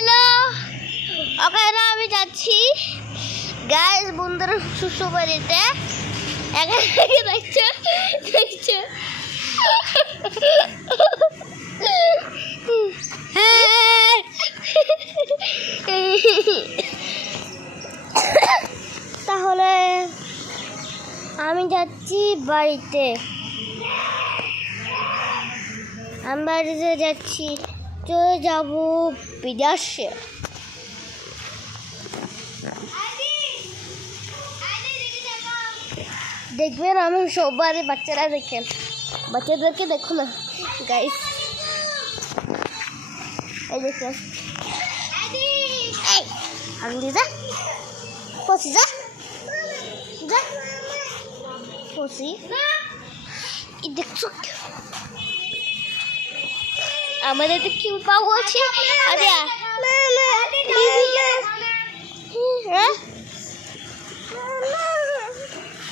Hello, ওখানে আমি যাচ্ছি গাইস বন্ধুরা শ্বশুর বাড়িতে। এখানে দেখছো দেখছো তাহলে আমি যাচ্ছি বাড়িতে। আমি বাড়িতে যাচ্ছি, চলে যাব বিদেশে। দেখবেন আমি সবার বাচ্চারা দেখেন, বাচ্চাদেরকে দেখো না গাইস, এই দেখেন আমি যা পশি যা যা পশি দেখছো আমাদের তো কিউট বাবু আছে। আরে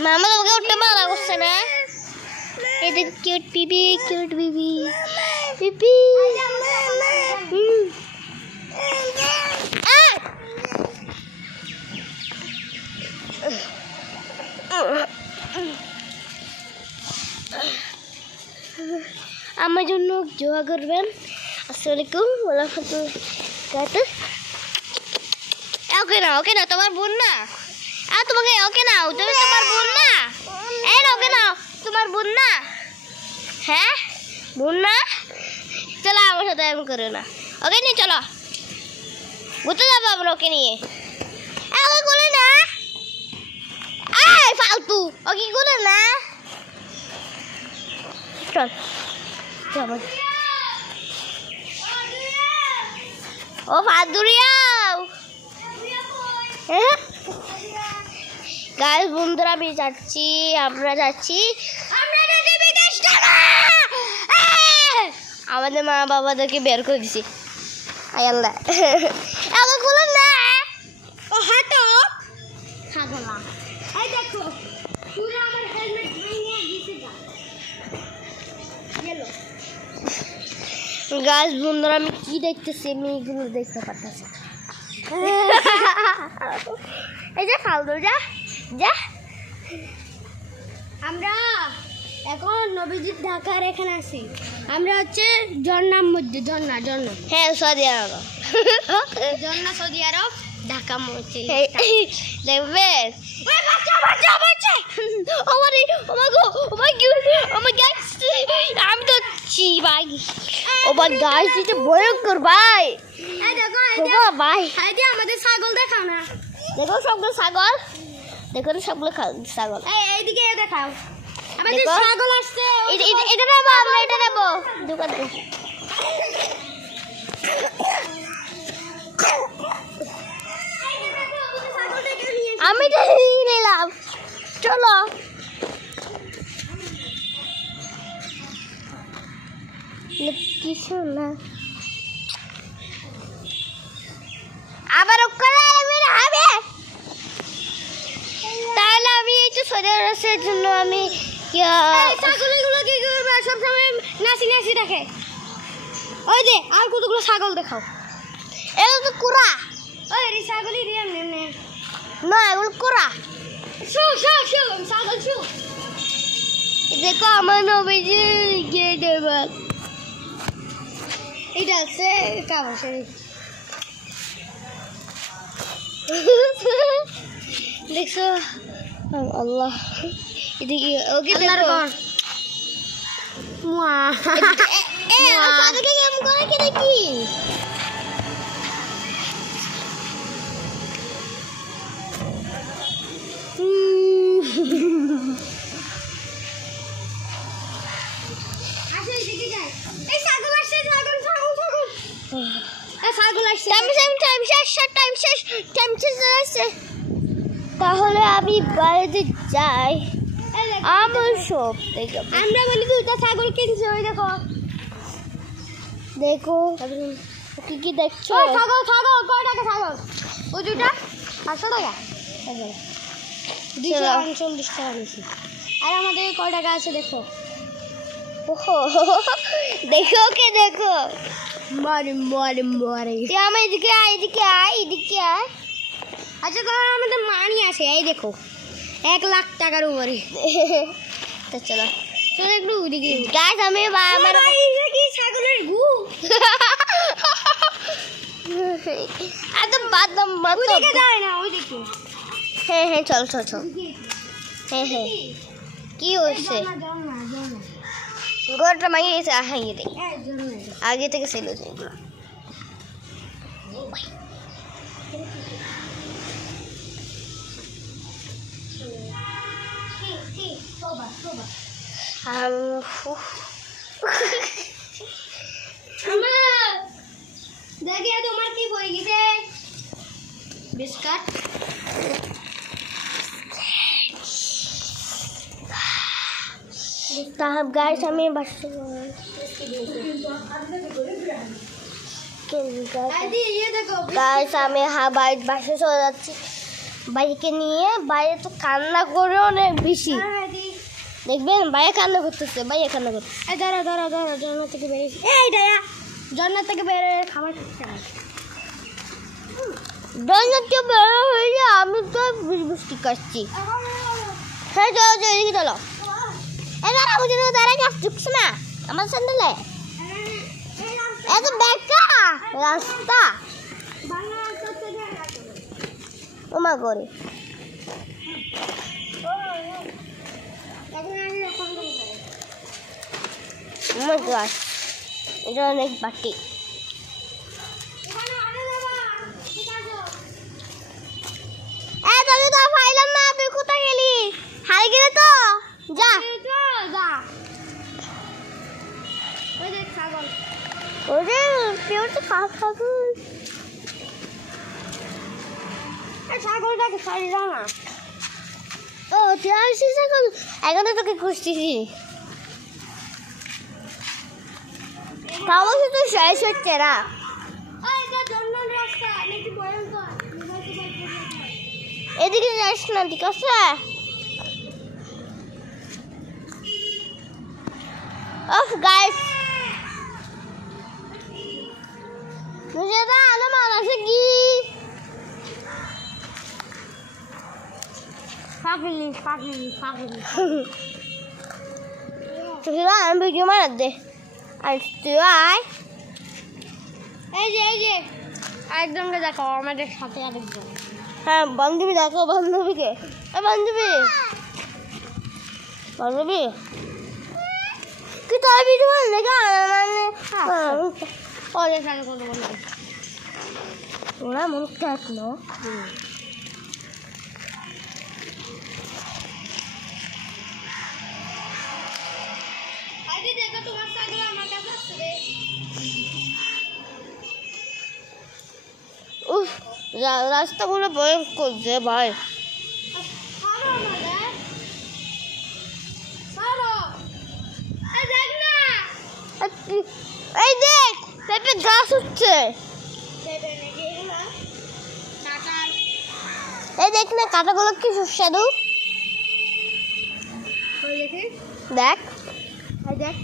মামা তোমাকে উঠতে মারা করছে না? এই দেখ কিউট বিবি, কিউট বিবি বিবি। আমার জন্য দোয়া করবেন। আসসালামু আলাইকুম ওয়া রাহমাতুল্লাহ। ওকে না ওকে না, তোমার বোন না, আর তোমাকে ওকে নাও, তুমি তোমার বোন না। এই ওকে নাও, তোমার বোন না? হ্যাঁ বোন না? চলো আমার সাথে এমন করো না, ওকে নিয়ে চলো, ঘুরতে যাবো আমরা ওকে নিয়ে। ওকে করে না, ফালতু ওকে করে না, চল চল। ও ফাদুরিয়াও গাইস বন্ধুরা আমি যাচ্ছি, আমরা যাচ্ছি আমাদের মা বাবাদেরকে বের করে দিছি। আয় আল্লাহ এখন খুলুন না, ও হাঁটো হাঁটো না। এই দেখো পুরো আমার হেলমেট ভেঙে দিছে গেলো। গাইস বন্ধুরা আমি কি দেখতেছি, আমি এগুলো দেখতে পাচ্ছি। এই যে ফালতু যা যা। আমরা এখন নবীজিৎ ঢাকার এখানে আছি, আমরা হচ্ছে ঝর্ণার মধ্যে, ঝর্ণা ঝর্ণা। হ্যাঁ সৌদি আরব, ঝর্ণা সৌদি আরব ঢাকা মধ্যে দেখবেন। আমি তো ভাই ও ভাই গাইস এটা ভয়ঙ্কর ভাই। দেখো ভাই আমাদের ছাগল দেখাও না, দেখো সবগুলো ছাগল, দেখো সবগুলো ছাগল। এইদিকে দেখাও আমাদের ছাগল আসছে। এটা নেবো আমরা, এটা নেবো দোকান থেকে। আমি তো নিলাম, চলো কিছু না আবার হবে। তাহলে আমি এই তো সজার জন্য আমি ছাগলগুলো কি করবে, সবসময় নাচি নাচি রাখে। ওই যে আর কতগুলো ছাগল দেখাও, এগুলো তো কুড়া। ওই ছাগলই দিয়ে না, এগুলো কুড়া। ছাগল শু দেখো আমার নবীজি গিয়ে দেবে। এটা আছে কাবাসের দেখছো আল্লাহ। এদিকে ওকে দেখো মুয়া এ সাদকে কেমন করে কি দেখি। আসলে দিকে যাই, এই ছাগল আসছে, ছাগল ছাগল ছাগল ছাগল আসছে। টাইম শেষ। তাহলে আমি বাড়িতে যাই, আমার সব দেখো। আমরা বলি দুটো ছাগল কিনছি, ওই দেখো দেখো কি কি দেখছো। ছাগল ছাগল কয় টাকা ছাগল? ওই দুটা 500 টাকা, 239 টাকা নিয়েছি। আর আমাদের কয় টাকা আছে দেখো। দেখো কে দেখো মরে মরে মরে আমি এদিকে আয় এদিকে আয় এদিকে আয় আচ্ছা তোমার আমাদের মানি আছে এই দেখো 1 লাখ টাকার উপরে তো চলো চলো একটু ওদিকে গাছ আমি আমার কি ছাগলের গু এত বাদাম মত ওদিকে যায় না ওই দেখো হ্যাঁ হ্যাঁ চল চল চল হ্যাঁ হ্যাঁ কি হচ্ছে গোটা মাই এসে হাইয়ে দে আগে থেকে সেল হচ্ছে এগুলো देखिए तुम्हार की बोई गई बिस्कुट ताहब गाइस हमें बस गाइस हमें हाँ बाइक बस चले যাচ্ছি বাইকে নিয়ে বাইরে তো কান্না করে অনেক বেশি দেখবেন বাইরে কান্না করতেছে বাইরে কান্না করতে এই দাঁড়া দাঁড়া দাঁড়া জান্নাত থেকে বের হইছে এই দাঁড়া জান্নাত থেকে বের হয়ে খাবার খাচ্ছে জান্নাত থেকে বের হয়ে আমি তো বিস্কুট খাচ্ছি হ্যাঁ যাও যাও এদিকে চলো এই দাঁড়া বুঝে দাঁড়া গাছ ঢুকছে না আমার স্যান্ডেলে এত বেকা রাস্তা ওমা করে এটা অনেক বাটি তোকে তো পাইলাম না তুই কোথায় গেলি হারিয়ে গেলে তো যা ছাগলটাকে ছাড়ি দাও না ও তুই আসছিস ছাগল এখানে তোকে খুঁজতেছি তাও তো শেষ হচ্ছে না এদিকে যাস না ঠিক আছে ओह गाइस मुझे तो आना माना सकी फागली तो फिर हम वीडियो मार दे आज तो आए এই যে একজনকে দেখো আমাদের সাথে আরেকজন হ্যাঁ বান্ধবী দেখো বান্ধবীকে বান্ধবী कि तो अभी जो लगा मैंने और ऐसा को तो बोल थोड़ा मन काट लो आगे देखो तुम्हारा सागला हमारे का सस्ते उफ रास्ता पूरा बहुत कुछ है भाई এই দেখ পেঁপে গাছ উঠছে এই দেখ না কাঁটাগুলো কি সুস্বাদু দেখ দেখ